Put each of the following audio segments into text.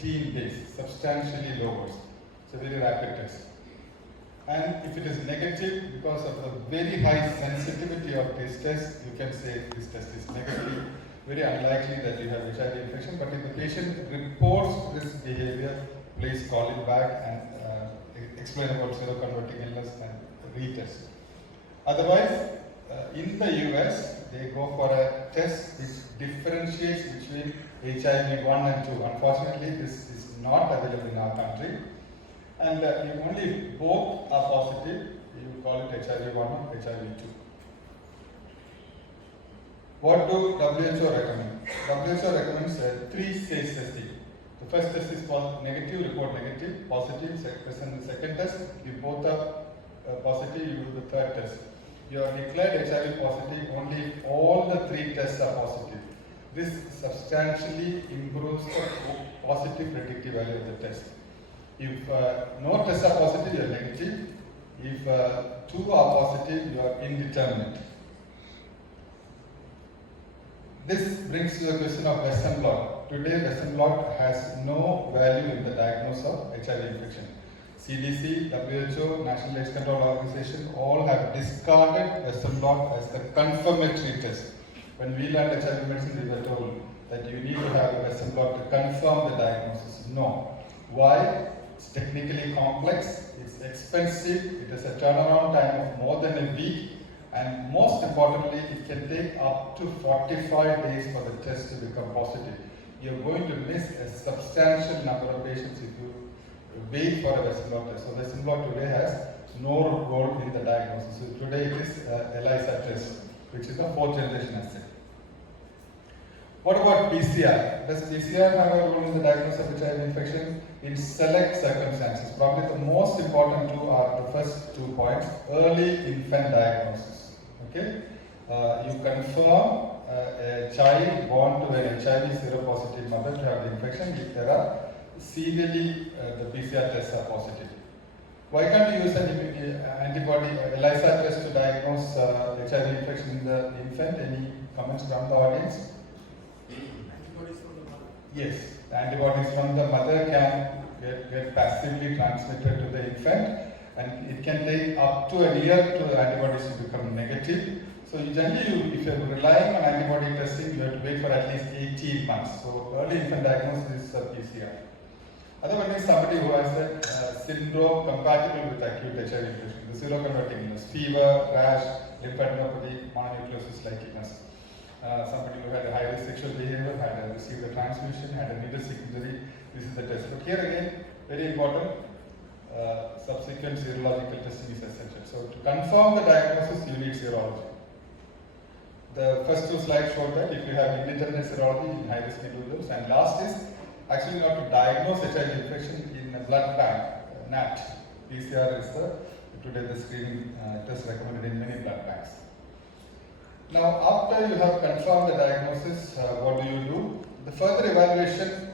15 days, substantially lowers. It's a very rapid test. And if it is negative, because of the very high sensitivity of this test, you can say this test is negative. Very unlikely that you have HIV infection, but if the patient reports this behavior, please call it back and explain about seroconverting illness and retest. Otherwise, in the US, they go for a test which differentiates between HIV 1 and 2. Unfortunately, this is not available in our country. And if only both are positive, you call it HIV 1 or HIV 2. What do WHO recommend? WHO recommends 3-stage testing. The first test is called negative, report negative, positive, present the second test. If both are positive, you do the third test. You are declared HIV positive only if all the 3 tests are positive. This substantially improves the positive predictive value of the test. If no tests are positive, you are negative. If 2 are positive, you are indeterminate. This brings to the question of Western blot. Today, Western blot has no value in the diagnosis of HIV infection. CDC, WHO, National AIDS Control Organization all have discarded Western blot as the confirmatory test. When we learned HIV medicine, we were told that you need to have a Western blot to confirm the diagnosis. No. Why? It's technically complex, it's expensive, it has a turnaround time of more than a week, and most importantly, it can take up to 45 days for the test to become positive. You're going to miss a substantial number of patients if you wait for a Western blot test. So Western blot today has no role in the diagnosis. So today it is ELISA test, which is a 4th generation assay. What about PCR? Does PCR have a role in the diagnosis of HIV infection? In select circumstances. Probably the most important 2 are the first 2 points. Early infant diagnosis. Okay? You confirm a child born to an HIV seropositive mother to have the infection if there are serially the PCR tests are positive. Why can't you use an antibody ELISA test to diagnose HIV infection in the infant? Any comments from the audience? Antibodies from the mother? Yes, the antibodies from the mother can get passively transmitted to the infant, and it can take up to a year to the antibodies to become negative. So generally, if you're relying on antibody testing, you have to wait for at least 18 months. So early infant diagnosis is PCR. Other one is somebody who has a syndrome compatible with acute HIV infection, the seroconverting illness, fever, rash, lymphadenopathy, mononucleosis like illness. Somebody who had a high-risk sexual behavior, had received a transfusion, had a needle stick injury. This is the test. But here again, very important, subsequent serological testing is essential. So to confirm the diagnosis, you need serology. The first 2 slides show that if you have indeterminate serology in high-risk individuals, and last is actually not to diagnose HIV infection in a blood bank, NAT. PCR is today the screening test recommended in many blood banks. Now, after you have confirmed the diagnosis, what do? The further evaluation,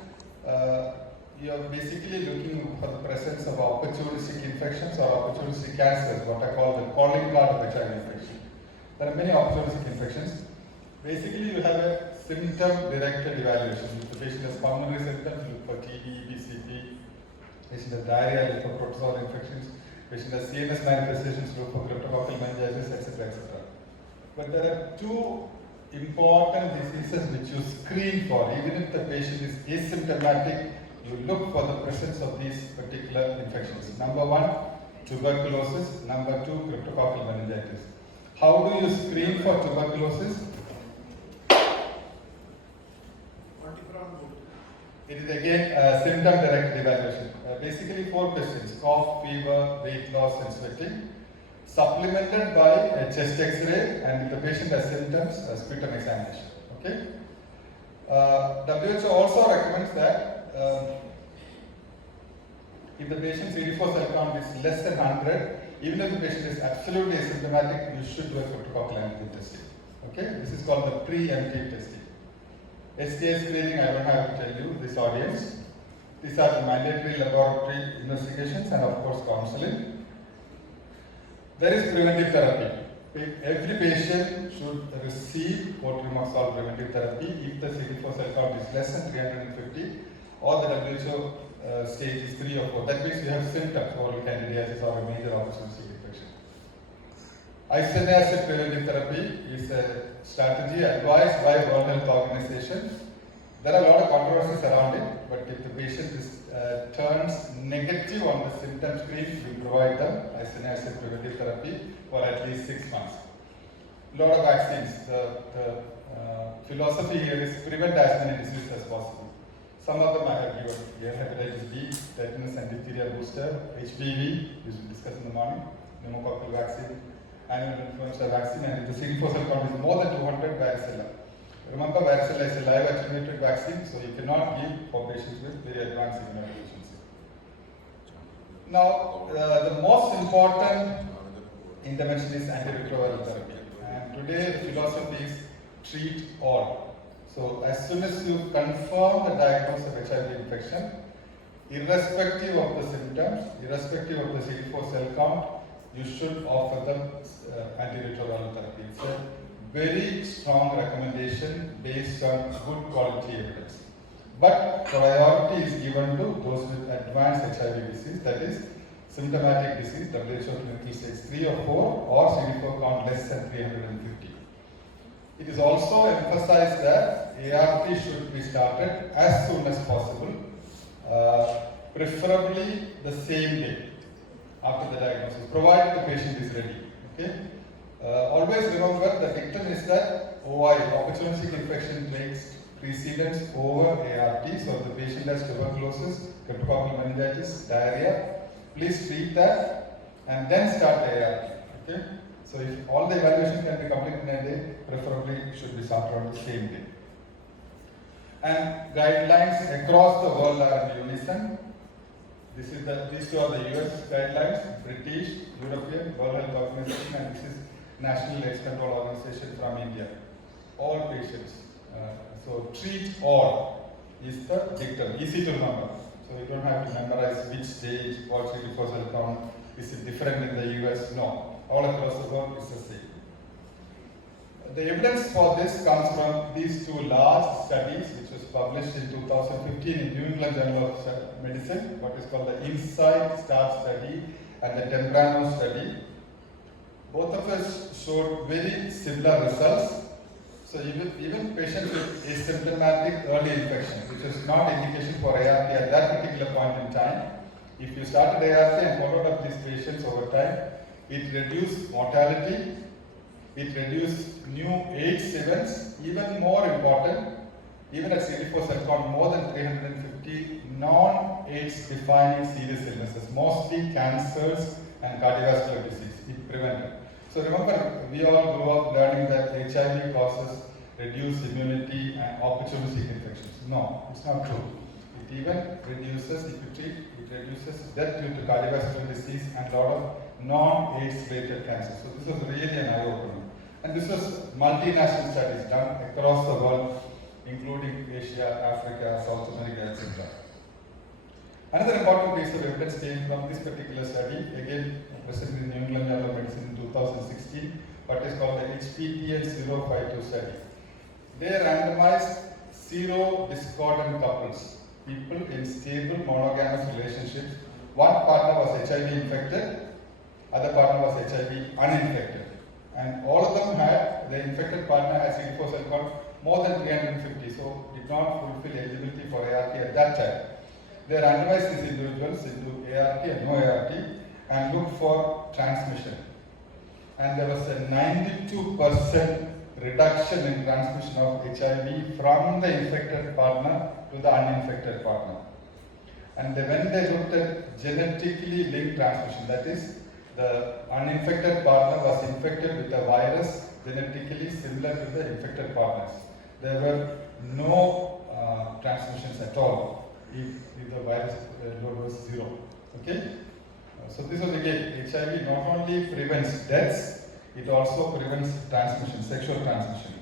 you are basically looking for the presence of opportunistic infections or opportunistic cancers, what I call the calling card of HIV infection. There are many opportunistic infections. Basically, you have a symptom-directed evaluation. If the patient has pulmonary symptoms, look for TB, BCP. Patient has diarrhea, look for protozoal infections. Patient has CNS manifestations, look for cryptococcal meningitis, etc., etc. But there are 2 important diseases which you screen for. Even if the patient is asymptomatic, you look for the presence of these particular infections. Number 1, tuberculosis. Number 2, cryptococcal meningitis. How do you screen for tuberculosis? It is again a symptom-directed evaluation. Basically 4 questions: cough, fever, weight loss, and sweating. Supplemented by a chest X-ray, and if the patient has symptoms, a sputum examination. Okay. WHO also recommends that if the patient's CD4 cell count is less than 100, even if the patient is absolutely asymptomatic, you should do a cryptococcal antigen testing. Okay. This is called the preemptive testing. STI screening, I don't have to tell you this audience. These are the mandatory laboratory investigations and of course counseling. There is preventive therapy. Every patient should receive cotrimoxazole preventive therapy if the CD4 cell count is less than 350. or the WHO stage is 3 or 4. That means you have symptoms, oral candidiasis or a major opportunistic infection. Isoniazid preventive therapy is a strategy advised by World Health Organization. There are a lot of controversies around it, but if the patient turns negative on the symptom screen, we provide them isoniazid preventive therapy for at least 6 months. A lot of vaccines. The philosophy here is prevent as many diseases as possible. Some of them I have given here: hepatitis B, tetanus and diphtheria booster, HPV, which we discussed in the morning, pneumococcal vaccine, annual influenza vaccine, and if the CD4 cell count is more than 200, varicella. Remember, varicella is a live attenuated vaccine, so you cannot give for patients with very advanced immunodeficiency. Now, the most important intervention is antiretroviral therapy. And today the philosophy is treat all. So as soon as you confirm the diagnosis of HIV infection, irrespective of the symptoms, irrespective of the CD4 cell count, you should offer them antiretroviral therapy. It's a very strong recommendation based on good quality evidence. But priority is given to those with advanced HIV disease, that is symptomatic disease, WHO clinical stage 3 or 4, or CD4 count less than 350. It is also emphasized that ART should be started as soon as possible, preferably the same day after the diagnosis, provided the patient is ready. Okay? Always remember the dictum is that OI, opportunistic infection, takes precedence over ART. So if the patient has tuberculosis, cryptococcal meningitis, diarrhea, please treat that and then start the ART. Okay? So if all the evaluations can be completed in a day, preferably should be started on the same day. And guidelines across the world are in unison. These two are the US guidelines, British, European, World Health Organization, and this is National AIDS Control Organization from India. All patients. So treat all is the dictum, easy to remember. So you don't have to memorize which stage, what CD4 cell count, is it different in the US? No, all across the world is the same. The evidence for this comes from these two large studies, which was published in 2015 in New England Journal of Medicine, what is called the INSIGHT STAR study and the Temprano study. Both of us showed very similar results. So even patients with asymptomatic early infection, which is not indication for ART at that particular point in time, if you started ART and followed up these patients over time, it reduced mortality, it reduced new AIDS events, even more important, even at CD4 cell count more than 350 non-AIDS defining serious illnesses, mostly cancers and cardiovascular disease, it prevented. So remember, we all grew up learning that HIV causes reduced immunity and opportunistic infections. No, it's not true. It even reduces, if you treat, it reduces death due to cardiovascular disease and a lot of non-AIDS related cancers. So this was really an eye-opener. And this was multinational studies done across the world, including Asia, Africa, South America, etc. Another important piece of evidence came from this particular study, again presented in New England Journal of Medicine in 2016, what is called the HPTL-052 study. They randomized sero-discordant couples, people in stable monogamous relationships. One partner was HIV infected, other partner was HIV uninfected. And all of them had, the infected partner had CD4 cell count more than 350, so did not fulfill eligibility for ART at that time. They randomized these individuals into ART and no ART and looked for transmission. And there was a 92% reduction in transmission of HIV from the infected partner to the uninfected partner. And when they looked at genetically linked transmission, that is, the uninfected partner was infected with a virus genetically similar to the infected partners. There were no transmissions at all if the virus load was 0. Okay? So this was again, HIV not only prevents deaths, it also prevents transmission, sexual transmission.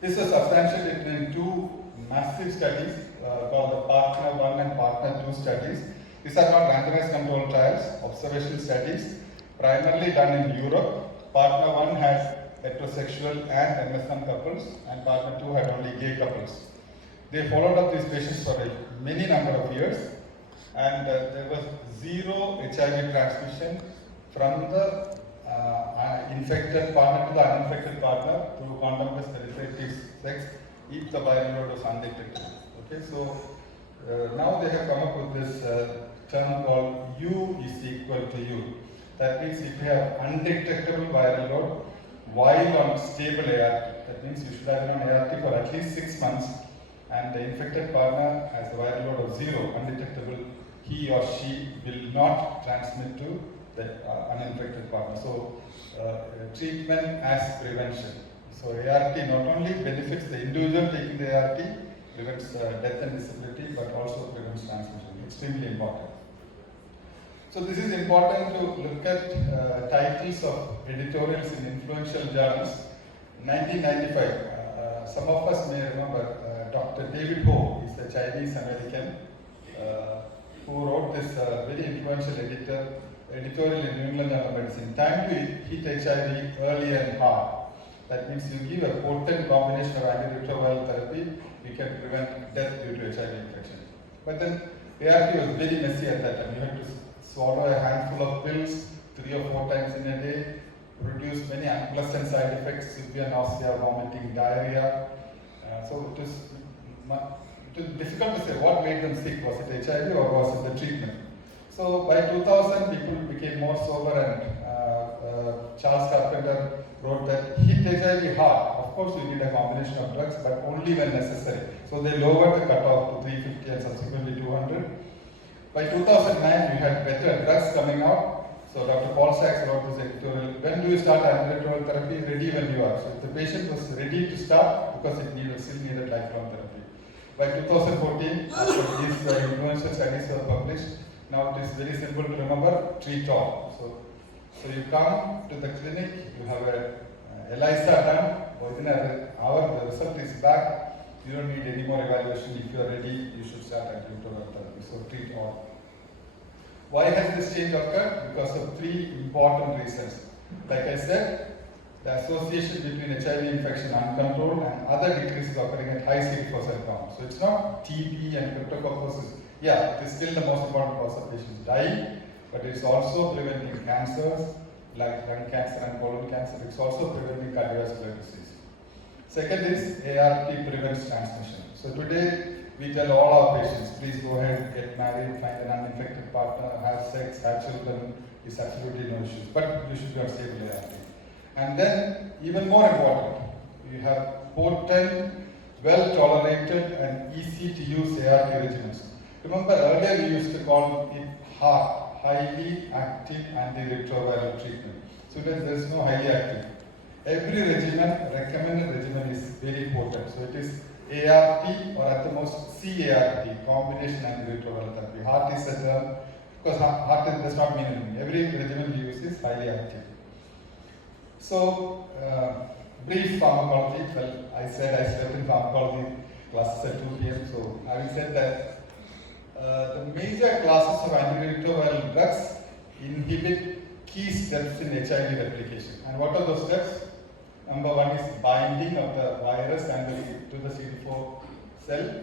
This is substantiated in two massive studies called the Partner 1 and Partner 2 studies. These are not randomized controlled trials, observational studies, primarily done in Europe. Partner 1 had heterosexual and MSM couples, and Partner 2 had only gay couples. They followed up these patients for a many number of years, and there was zero HIV transmission from the infected partner to the uninfected partner through condom-less penetrative sex if the viral load was undetected. Okay, so now they have come up with this term called U is equal to U. That means if you have undetectable viral load while on stable ART, that means you should have been on ART for at least 6 months, and the infected partner has a viral load of 0, undetectable, he or she will not transmit to the uninfected partner. So treatment as prevention. So ART not only benefits the individual taking the ART, prevents death and disability, but also prevents transmission. Extremely important. So this is important to look at titles of editorials in influential journals. 1995, some of us may remember Dr. David Ho is a Chinese American who wrote this very influential editorial in New England Journal of Medicine. Time to hit HIV early and hard. That means you give a potent combination of antiretroviral therapy, you can prevent death due to HIV infection. But then ART was very messy at that time. You had to swallow a handful of pills 3 or 4 times in a day, produce many unpleasant side effects, severe nausea, vomiting, diarrhea. So it was difficult to say what made them sick. Was it HIV or was it the treatment? So by 2000, people became more sober, and Charles Carpenter wrote that hit HIV hard. Of course, you need a combination of drugs, but only when necessary. So they lowered the cutoff to 350 and subsequently 200. By 2009, we had better drugs coming out. So Dr. Paul Sachs wrote this editorial. When do you start antiretroviral therapy? Ready when you are. So if the patient was ready to start, because it still needed lifelong therapy. By 2014, after these influential studies were published, now it is very simple to remember, treat all. So you come to the clinic, you have a ELISA done, within an hour the result is back, you don't need any more evaluation. If you are ready, you should start antiretroviral therapy. So treat all. Why has this change occurred? Because of 3 important reasons. Like I said, the association between HIV infection uncontrolled and other decreases occurring at high CD4 cell count. So it's not TB and cryptococcosis. Yeah, it is still the most important cause of patients dying, but it's also preventing cancers like lung cancer and colon cancer. It's also preventing cardiovascular disease. Second is ART prevents transmission. So today we tell all our patients, please go ahead, get married, find an uninfected partner, have sex, have children. It's absolutely no issues. But you should be on stable ART. And then, even more important, you have potent, well tolerated, and easy to use ART regimens. Remember, earlier we used to call it HART, highly active antiretroviral treatment. So there is no highly active. Every regimen, recommended regimen, is very potent. So it is ART or at the most CART, combination antiretroviral therapy. HART is a term because HART does not mean anything. Every regimen we use is highly active. So, brief pharmacology. Well, I said I slept in pharmacology classes at 2 p.m. So, having said that, the major classes of antiretroviral drugs inhibit key steps in HIV replication. And what are those steps? Number 1 is binding of the virus and to the CD4 cell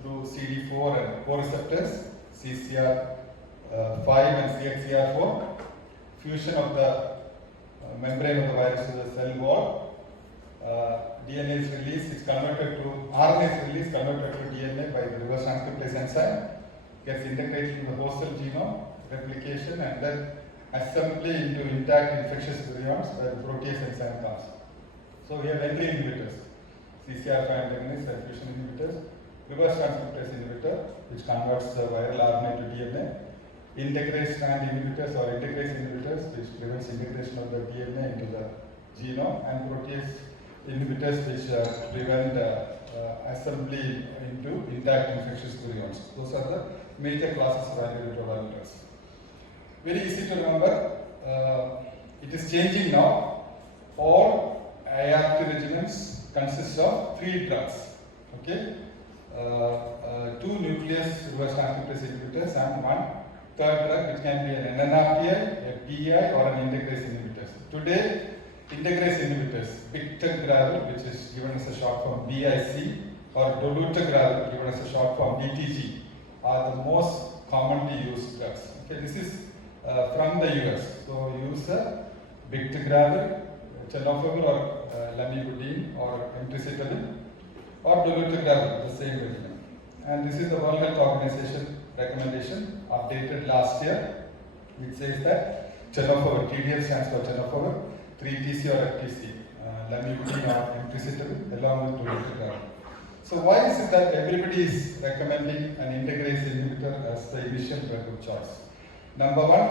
through CD4 and co-receptors, CCR5 and CXCR4, fusion of the membrane of the virus to the cell wall, DNA is released, it's converted to, RNA is released, converted to DNA by the reverse transcriptase enzyme, gets integrated into the host cell genome, replication, and then assembly into intact infectious virions where the protease enzyme comes. So we have entry inhibitors, CCR5 antagonists and fusion inhibitors, reverse transcriptase inhibitor, which converts the viral RNA to DNA, integrase strand inhibitors or integrase inhibitors, which prevents integration of the DNA into the genome, and protease inhibitors, which prevent assembly into intact infectious virions. Those are the major classes of antiretroviral drugs. Very easy to remember. It is changing now. All ART regimens consist of 3 drugs. Okay, 2 nucleus reverse transcriptase inhibitors and 1 third drug, which can be an NNRTI, a PI, or an integrase inhibitor. Today, integrase inhibitors, bictegravir, which is given as a short form BIC, or dolutegravir, given as a short form DTG, are the most commonly used drugs. Okay, this is from the US. So use bictegravir, tenofovir or lamivudine or emtricitabine or dolutegravir, the same regimen. And this is the World Health Organization recommendation updated last year, which says that tenofovir, TDF stands for tenofovir, 3TC or FTC, lamivudine or emtricitabine along with dolutegravir. So why is it that everybody is recommending an integrase inhibitor as the initial drug of choice? Number one,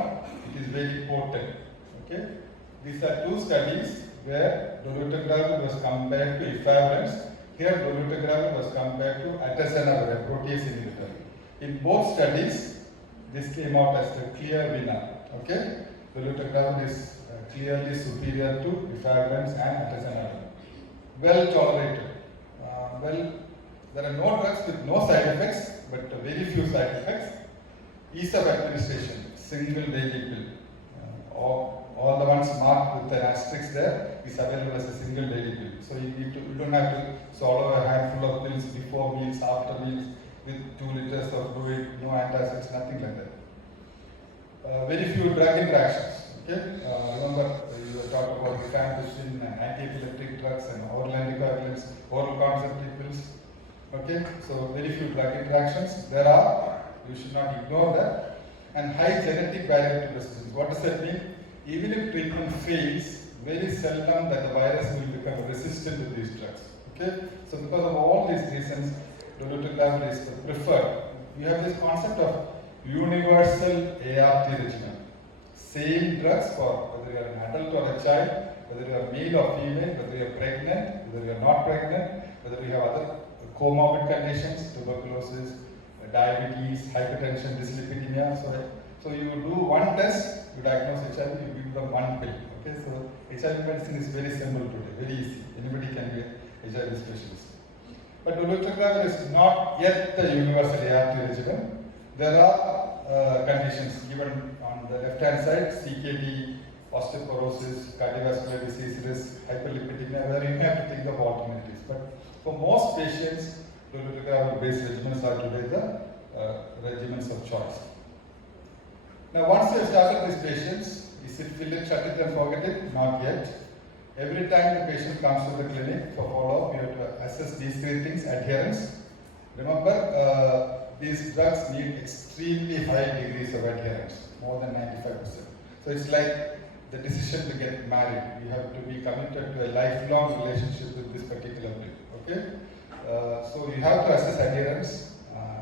it is very potent. Okay, these are two studies where dolutegravir was compared to efavirenz. Here, dolutegravir was compared to atazenavir, a protease inhibitor. In both studies, this came out as the clear winner. Okay, dolutegravir is clearly superior to efavirenz and atazenavir. Well tolerated. There are no drugs with no side effects, but very few side effects. Ease of administration, single daily pill. All the ones marked with an asterisk there is available as a single daily pill. So you don't have to swallow a handful of pills before meals, after meals, with 2 liters of fluid, no antacids, nothing like that. Very few drug interactions. Okay, remember you talked about rifampicin and anti-epileptic drugs and oral anticoagulants, oral contraceptive pills. Okay, so very few drug interactions. There are, you should not ignore that. And high genetic barrier to resistance. What does that mean? Even if treatment fails, very seldom that the virus will become resistant to these drugs. Okay, so because of all these reasons, dolutegravir is the preferred. You have this concept of universal ART regimen. Same drugs for whether you are an adult or a child, whether you are male or female, whether you are pregnant, whether you are not pregnant, whether you have other comorbid conditions, tuberculosis, diabetes, hypertension, dyslipidemia. So you do one test, you diagnose HIV, you give them one pill. Okay, so HIV medicine is very simple today, very easy. Anybody can be an HIV specialist. But dolutegravir is not yet the universal ART regimen. There are conditions given on the left-hand side: CKD, osteoporosis, cardiovascular disease risk, hyperlipidemia, where you have to think of alternatives. But for most patients, dolutegravir-based regimens are today the regimens of choice. Now, once you have started these patients, is it fill it, shut it and forget it? Not yet. Every time the patient comes to the clinic for follow-up, you have to assess these 3 things: adherence. Remember, these drugs need extremely high degrees of adherence, more than 95%. So it's like the decision to get married. You have to be committed to a lifelong relationship with this particular pill. Okay? So you have to assess adherence.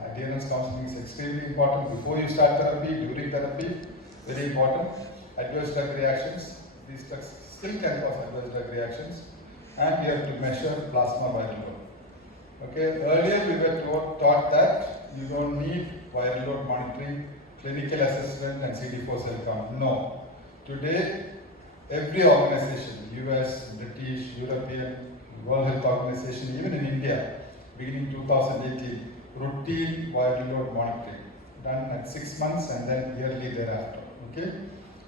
Adherence counseling is extremely important before you start therapy, during therapy, very important. Adverse drug reactions. These drugs still can cause adverse drug reactions. And you have to measure plasma viral load. Okay? Earlier we were taught that you don't need viral load monitoring, clinical assessment and CD4 cell count. No. Today, every organization, US, British, European, World Health Organization, even in India, beginning 2018, routine viral load monitoring done at 6 months and then yearly thereafter. Okay,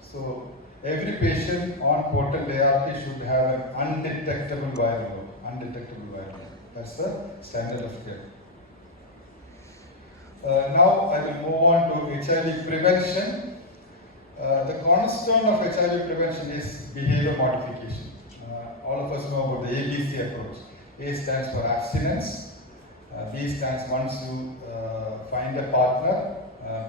so every patient on potent ART should have an undetectable viral load. Undetectable viral load. That's the standard of care. Now I will move on to HIV prevention. The cornerstone of HIV prevention is behavior modification. All of us know about the ABC approach. A stands for abstinence. B stands once you find a partner,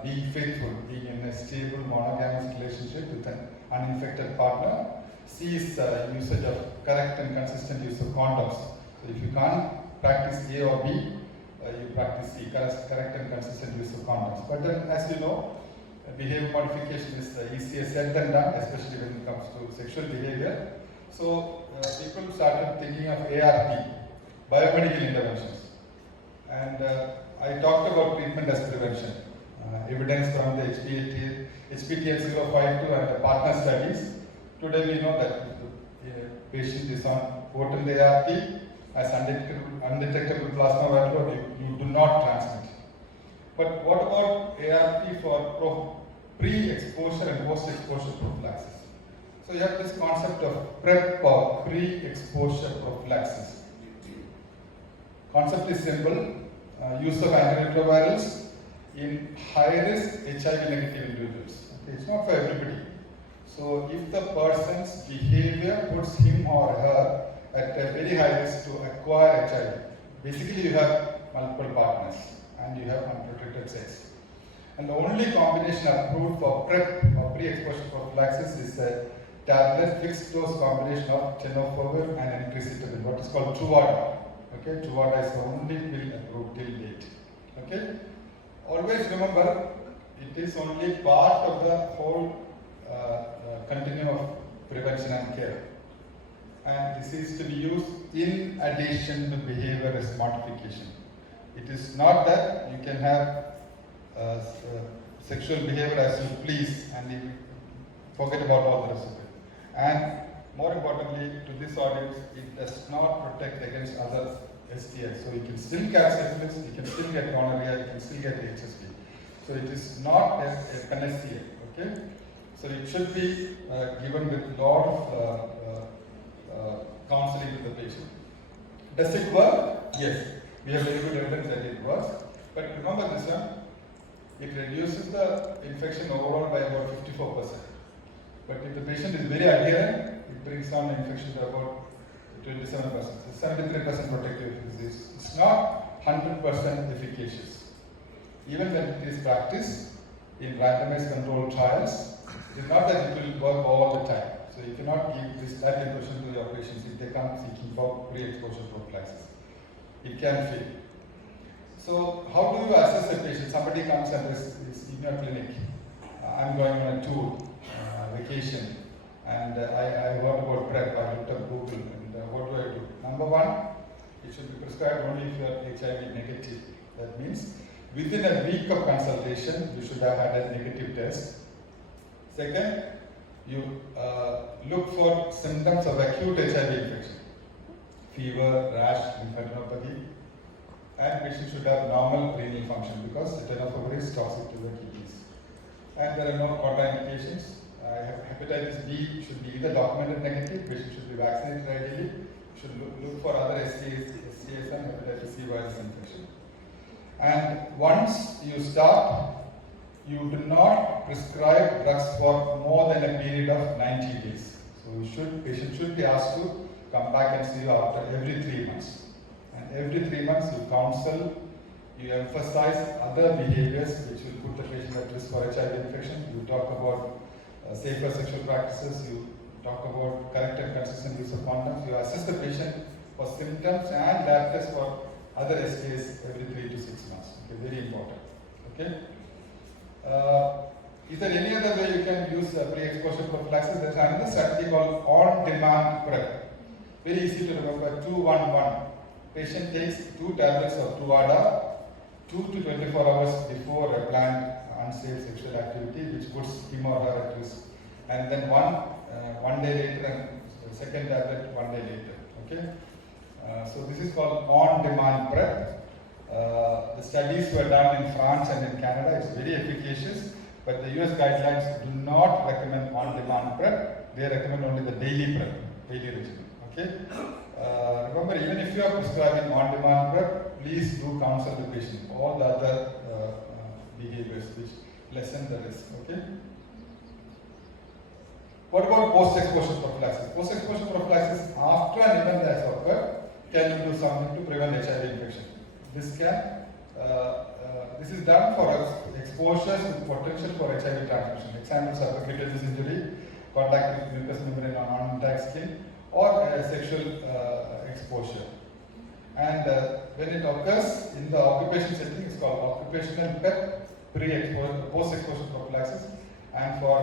being faithful, being in a stable monogamous relationship with an uninfected partner. C is usage of correct and consistent use of condoms. So if you can't practice A or B, you practice C, correct and consistent use of condoms. But then, as you know, behavior modification is easier said than done, especially when it comes to sexual behavior. So people started thinking of ART, biomedical interventions. And I talked about treatment as prevention. Evidence from the HPTL 052 and the partner studies. Today we know that if the patient is on potent ART, as undetectable plasma viral load, you do not transmit. But what about ART for pre-exposure and post-exposure prophylaxis? So you have this concept of PrEP or pre-exposure prophylaxis. Concept is simple. Use of antiretrovirals in high-risk HIV negative individuals. Okay, it's not for everybody. So if the person's behavior puts him or her at a very high risk to acquire HIV, basically you have multiple partners and you have unprotected sex. And the only combination approved for PrEP or pre-exposure prophylaxis is a tablet fixed dose combination of tenofovir and entrectinib, what is called Truvada. Okay, Truvada is the only pill approved till date. Okay, always remember it is only part of the whole continuum of prevention and care. And this is to be used in addition to behavior risk modification. It is not that you can have sexual behavior as you please and you forget about all the rest of it. And more importantly, to this audience, it does not protect against other STIs. So you can still catch syphilis, you can still get gonorrhea, you can still get HSV. So it is not a panacea. Okay? So it should be given with a lot of counseling to the patient. Does it work? Yes. We have very good evidence that it works. But remember this one, it reduces the infection overall by about 54%. But if the patient is very adherent, it brings down the infection to about 27%. So 73% protective efficacy. It's not 100% efficacious. Even when it is practiced in randomized controlled trials, it is not that it will work all the time. So you cannot give that impression to your patients if they come seeking for pre-exposure prophylaxis. It can fail. So how do you assess a patient? Somebody comes and is in your clinic. I'm going on a tour, vacation, and I heard about PrEP. I looked at Google, and what do I do? Number one, it should be prescribed only if you are HIV negative. That means within a week of consultation, you should have had a negative test. Second, you look for symptoms of acute HIV infection, fever, rash, lymphadenopathy, and patient should have normal renal function because tenofovir is toxic to the kidneys. And there are no contraindications. Hepatitis B should be either documented negative, patient should be vaccinated ideally, should look for other STIs and hepatitis C virus infection. And once you start, you do not prescribe drugs for more than a period of 90 days. So patient should be asked to come back and see you after every 3 months. And every 3 months you counsel, you emphasize other behaviors which will put the patient at risk for HIV infection. You talk about safer sexual practices, you talk about correct and consistent use of condoms, you assess the patient for symptoms and lab tests for other STIs every 3 to 6 months. Okay, very important. Okay. Is there any other way you can use pre-exposure prophylaxis? There's another strategy called on-demand PrEP. Very easy to remember, 2-1-1. Patient takes 2 tablets of Truvada 2 to 24 hours before a planned unsafe sexual activity, which puts him or her at risk. And then one day later, and second tablet 1 day later. Okay. So this is called on-demand PrEP. The studies were done in France and in Canada. It's very efficacious, but the US guidelines do not recommend on-demand PrEP. They recommend only the daily PrEP, daily regimen. Okay. Remember, even if you are prescribing on-demand PrEP, please do counsel the patient. All the other behaviors which lessen the risk. Okay. What about post-exposure prophylaxis? Post-exposure prophylaxis after an event has occurred, can you do something to prevent HIV infection? This is done for exposures with potential for HIV transmission. Examples are cutaneous injury, contact with mucous membrane on intact skin, or sexual exposure. And when it occurs in the occupation setting, it's called occupational PEP, post-exposure prophylaxis, and for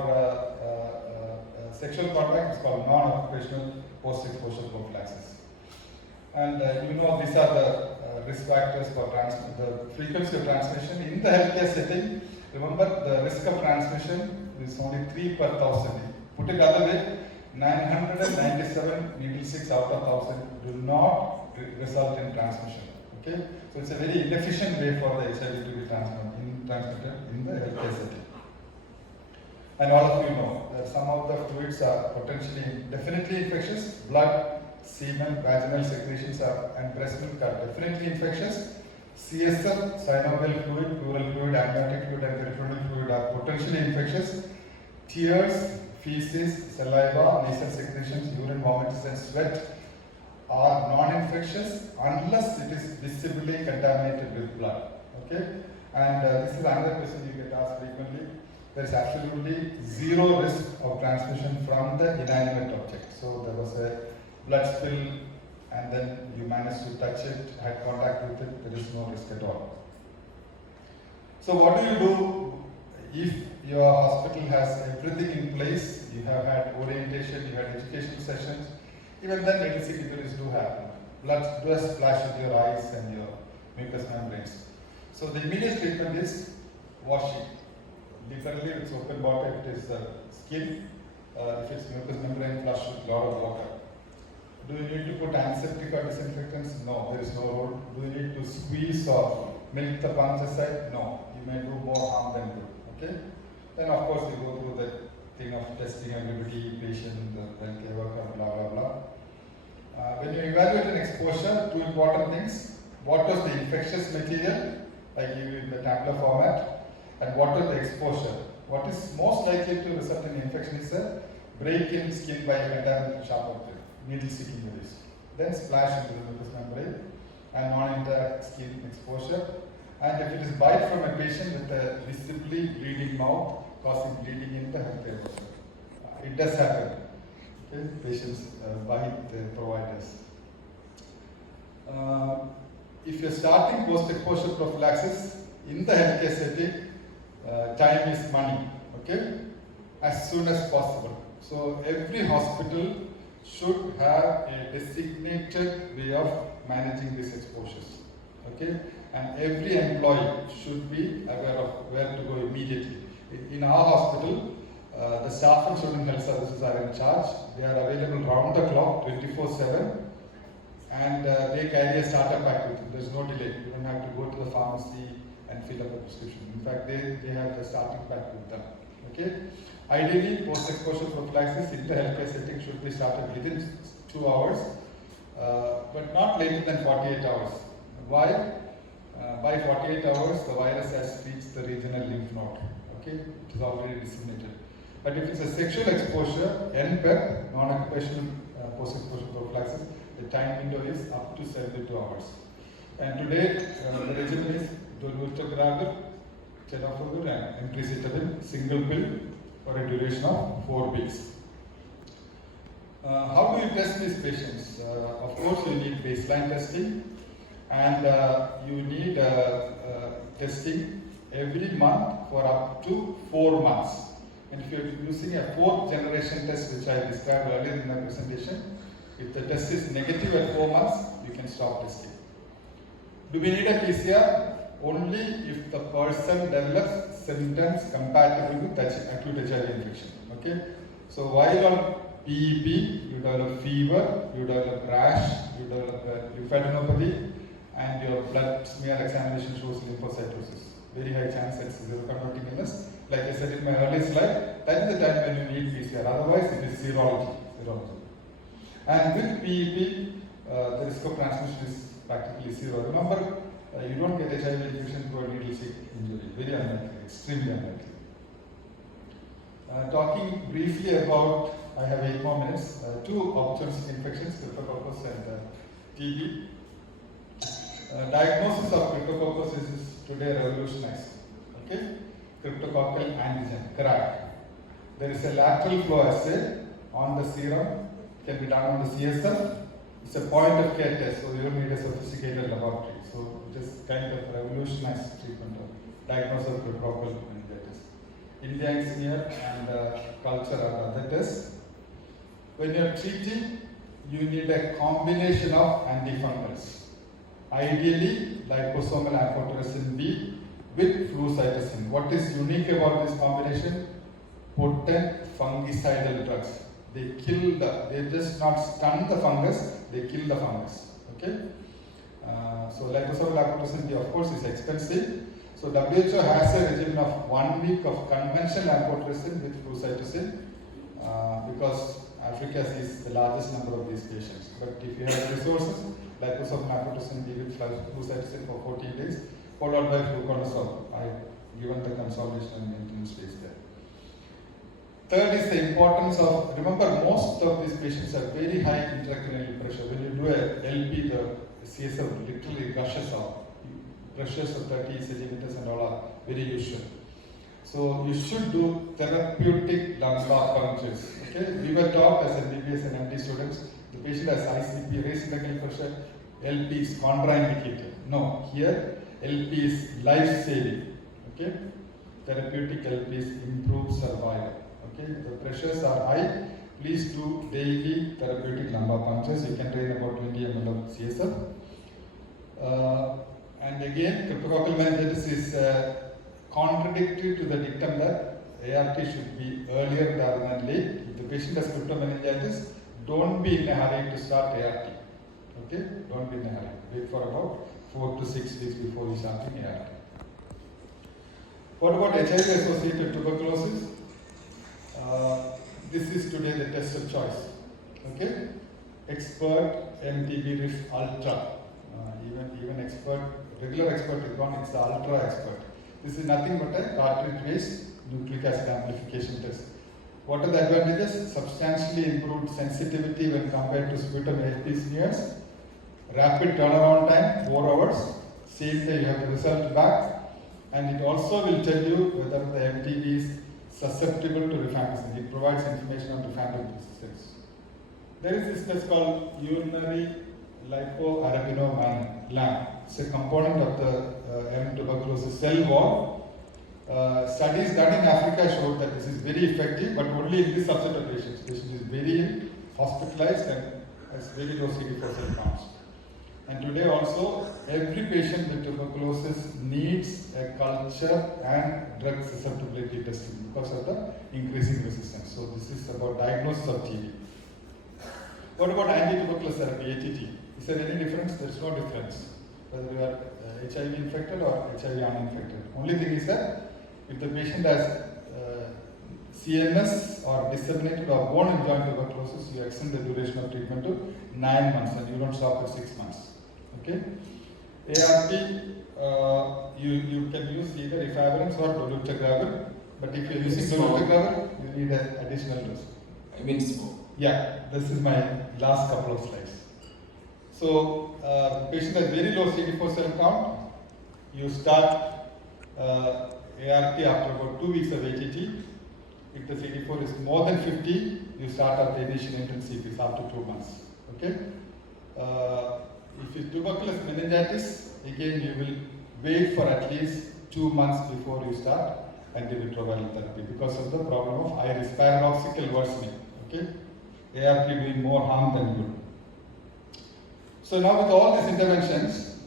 sexual contact, it's called non-occupational post-exposure prophylaxis. And these are the risk factors for the frequency of transmission. In the healthcare setting, remember the risk of transmission is only 3 per 1,000. Put it other way, 997 needle sticks out of 1,000 do not result in transmission. Okay, so it's a very inefficient way for the HIV to be transmitted in the healthcare setting. And all of you know that some of the fluids are potentially definitely infectious: blood, semen, vaginal secretions and breast milk are definitely infectious. CSF, synovial fluid, pleural fluid, amniotic fluid and peritoneal fluid are potentially infectious. Tears, feces, saliva, nasal secretions, urine, vomitus and sweat are non-infectious unless it is visibly contaminated with blood. Okay? And this is another question you get asked frequently. There is absolutely zero risk of transmission from the inanimate object. So there was a blood spill and then you managed to touch it, had contact with it, there is no risk at all. So what do you do if your hospital has everything in place? You have had orientation, you had educational sessions, even then little injuries do happen. Blood does splash into your eyes and your mucous membranes. So the immediate treatment is washing. Literally it's open water, it is skin. If it's mucous membrane, flush with a lot of water. Do you need to put antiseptic or disinfectants? No, there is no rule. Do you need to squeeze or milk the fungicide? No, you may do more harm than good. Okay? Then of course you go through the thing of testing everybody, patient, healthcare worker, blah blah blah. When you evaluate an exposure, two important things. What was the infectious material? I give you in the tabular format. And what was the exposure? What is most likely to result in infection is a break in skin by a contaminated sharp object, needle stick injuries. Then splash into the mucous membrane and non-intact skin exposure. And if it is bite from a patient with a visibly bleeding mouth causing bleeding in the healthcare worker. It does happen. Okay? Patients bite the providers. If you're starting post-exposure prophylaxis in the healthcare setting, time is money. Okay? As soon as possible. So every hospital should have a designated way of managing these exposures. Okay? And every employee should be aware of where to go immediately. In our hospital, the staff and student health services are in charge. They are available round the clock, 24/7, and they carry a starter pack with them. There's no delay. You don't have to go to the pharmacy and fill up a prescription. In fact, they have the starting pack with them. Okay? Ideally, post-exposure prophylaxis in the healthcare setting should be started within 2 hours, but not later than 48 hours. Why? By 48 hours, the virus has reached the regional lymph node. Okay? It is already disseminated. But if it's a sexual exposure, NPEP, non-occupational post-exposure prophylaxis, the time window is up to 72 hours. And today, the regimen is dolutegravir, tenofovir and emtricitabine, single pill for a duration of 4 weeks. How do you test these patients? Of course, you need baseline testing, and you need testing every month for up to 4 months. And if you're using a 4th generation test, which I described earlier in my presentation, if the test is negative at 4 months, you can stop testing. Do we need a PCR? Only if the person develops symptoms compatible with acute HIV infection. Okay? So while on PEP, you develop fever, you develop rash, you develop lymphadenopathy, and your blood smear examination shows lymphocytosis. Very high chance it's seroconverting illness. Like I said in my earlier slide, that is the time when you need PCR. Otherwise, it is serology. And with PEP, the risk of transmission is practically zero. Remember, you don't get HIV infection through a needle stick injury. Very unlikely, extremely unlikely. Talking briefly about, I have 8 more minutes, 2 opportunistic infections, cryptococcus and TB. Diagnosis of cryptococcus is today revolutionized. Okay? Cryptococcal antigen, CRAC. There is a lateral flow assay on the serum, can be done on the CSF. It's a point of care test, so you don't need a sophisticated laboratory. So it is kind of revolutionized treatment of diagnosis of cryptococcal meningitis. India smear and culture are other tests. When you're treating, you need a combination of antifungals. Ideally, liposomal amphotericin B with flucytosine. What is unique about this combination? Potent fungicidal drugs. They just not stun the fungus, they kill the fungus. Okay? So liposomal amphotericin B, of course, is expensive. So WHO has a regimen of 1 week of conventional amphotericin with flucytosine because Africa sees the largest number of these patients. But if you have resources, liposome, nepotism, give it flucytosine for 14 days, followed by fluconazole. I've given the consolidation and maintenance days there. Third is the importance of, remember most of these patients have very high intracranial pressure. When you do a LP, the CSF literally rushes out. Pressures of 30 centimeters and all are very usual. So you should do therapeutic lumbar punctures. Okay, we were taught as MBBS and MD students, the patient has ICP, raised intracranial pressure, LP is contraindicated. No, here LP is life-saving. Okay, therapeutic LPs improve survival. Okay, the pressures are high. Please do daily therapeutic lumbar punctures. You can drain about 20 ml of CSF. And again, cryptococcal meningitis is contradictory to the dictum that ART should be earlier rather than late. If the patient has cryptomeningitis, don't be in a hurry to start ART. Okay, don't be in a hurry. Wait for about 4 to 6 weeks before you start ART. What about HIV-associated tuberculosis? This is today the test of choice. Okay, expert MTB RIF Ultra. Even expert, regular expert is gone, it's the ultra expert. This is nothing but a cartridge-based nucleic acid amplification test. What are the advantages? Substantially improved sensitivity when compared to sputum AFP smears, rapid turnaround time, 4 hours, same day you have the result back, and it also will tell you whether the MTB is susceptible to rifampicin. It provides information on rifampicin resistance. There is this test called urinary lipoarabinolamb. It's a component of the M. tuberculosis cell wall. Studies done in Africa showed that this is very effective, but only in this subset of patients. Patient is very ill, hospitalized, and has very low CD4 cell counts. And today also, every patient with tuberculosis needs a culture and drug susceptibility testing because of the increasing resistance. So this is about diagnosis of TB. What about anti-tuberculous therapy, ATT? Is there any difference? There's no difference, whether you are HIV infected or HIV uninfected. Only thing is that if the patient has CNS or disseminated or bone and joint tuberculosis, you extend the duration of treatment to 9 months and you don't stop at 6 months. Okay? ART, you can use either efavirenz or dolutegravir, but if you're using dolutegravir, you need an additional dose. I mean smoke. Yeah, this is my last couple of slides. So, the patient has very low CD4 cell count. You start ART after about 2 weeks of ATT. If the CD4 is more than 50, you start at the initial intensity, it's after 2 months. Okay? If it's tuberculous meningitis, again you will wait for at least 2 months before you start antiretroviral therapy because of the problem of high risk paradoxical worsening. Okay? ART doing more harm than good. So now with all these interventions,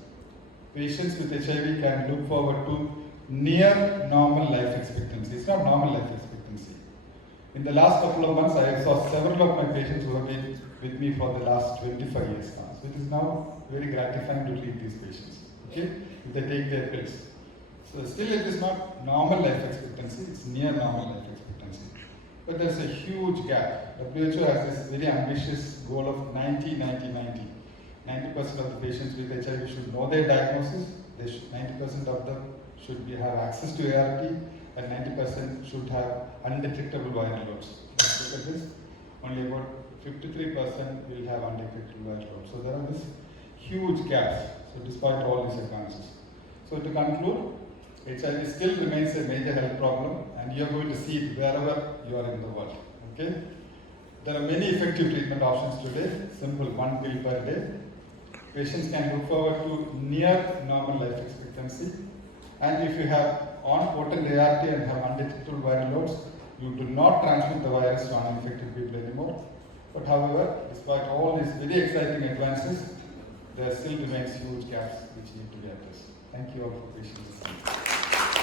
patients with HIV can look forward to near normal life expectancy. It's not normal life expectancy. In the last couple of months, I saw several of my patients who have been with me for the last 25 years now. So it is now very gratifying to treat these patients. Okay? If they take their pills. So still it is not normal life expectancy, it's near normal life expectancy. But there's a huge gap. WHO has this very ambitious goal of 90-90-90. 90% of the patients with HIV should know their diagnosis, 90% of them should have access to ART, and 90% should have undetectable viral loads. Let's look at this. Only about 53% will have undetectable viral loads. So there are these huge gaps, so despite all these advances. So to conclude, HIV still remains a major health problem, and you are going to see it wherever you are in the world. Okay? There are many effective treatment options today, simple 1 pill per day. Patients can look forward to near normal life expectancy. And if you have on potent ART and have undetectable viral loads, you do not transmit the virus to uninfected people anymore. But however, despite all these very exciting advances, there still remains huge gaps which need to be addressed. Thank you all for patiently listening.